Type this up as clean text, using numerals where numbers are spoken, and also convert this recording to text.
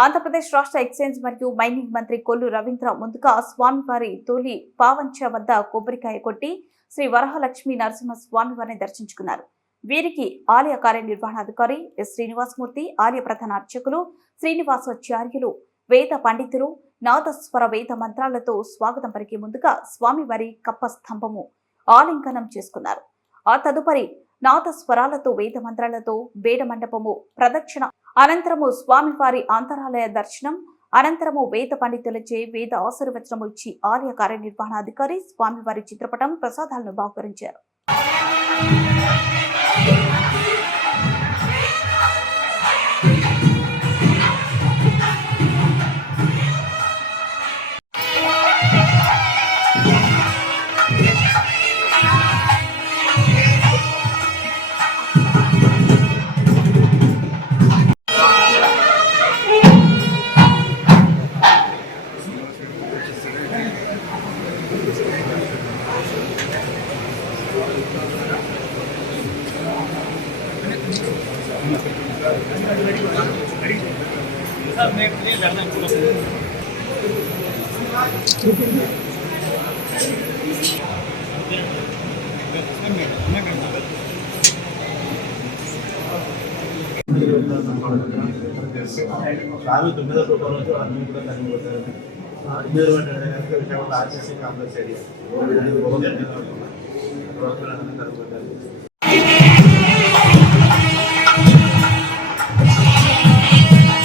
ఆంధ్రప్రదేశ్ రాష్ట్ర ఎక్సైజ్ మరియు మైనింగ్ మంత్రి కొల్లు రవీంద్ర ముందుగా స్వామివారి తొలి పావంచ వద్ద కొబ్బరికాయ కొట్టి శ్రీ వరహలక్ష్మీ నరసింహ స్వామివారిని దర్శించుకున్నారు. వీరికి ఆలయ కార్యనిర్వహణాధికారి ఎస్ శ్రీనివాసమూర్తి, ఆలయ ప్రధాన అర్చకులు శ్రీనివాసాచార్యులు, వేద పండితులు నాదస్వర వేద మంత్రాలతో స్వాగతం పలికే ముందుగా స్వామివారి కప్ప స్తంభము ఆలింగనం చేసుకున్నారు. ఆ తదుపరి నాదస్వరాలతో వేద మంత్రాలతో వేద మండపము ప్రదక్షిణ అనంతరము స్వామివారి అంతరాలయ దర్శనం అనంతరము వేద పండితులచే వేద ఆశీర్వచనము ఇచ్చి ఆలయ కార్యనిర్వహణాధికారి స్వామివారి చిత్రపటం ప్రసాదాలను బహుకరించారు. స్వామి 9వ రూపంలో అన్ని కూడా కనిపిస్తారు. 9వ ఆర్సీసీ కాంప్లెక్స్ ఏరియా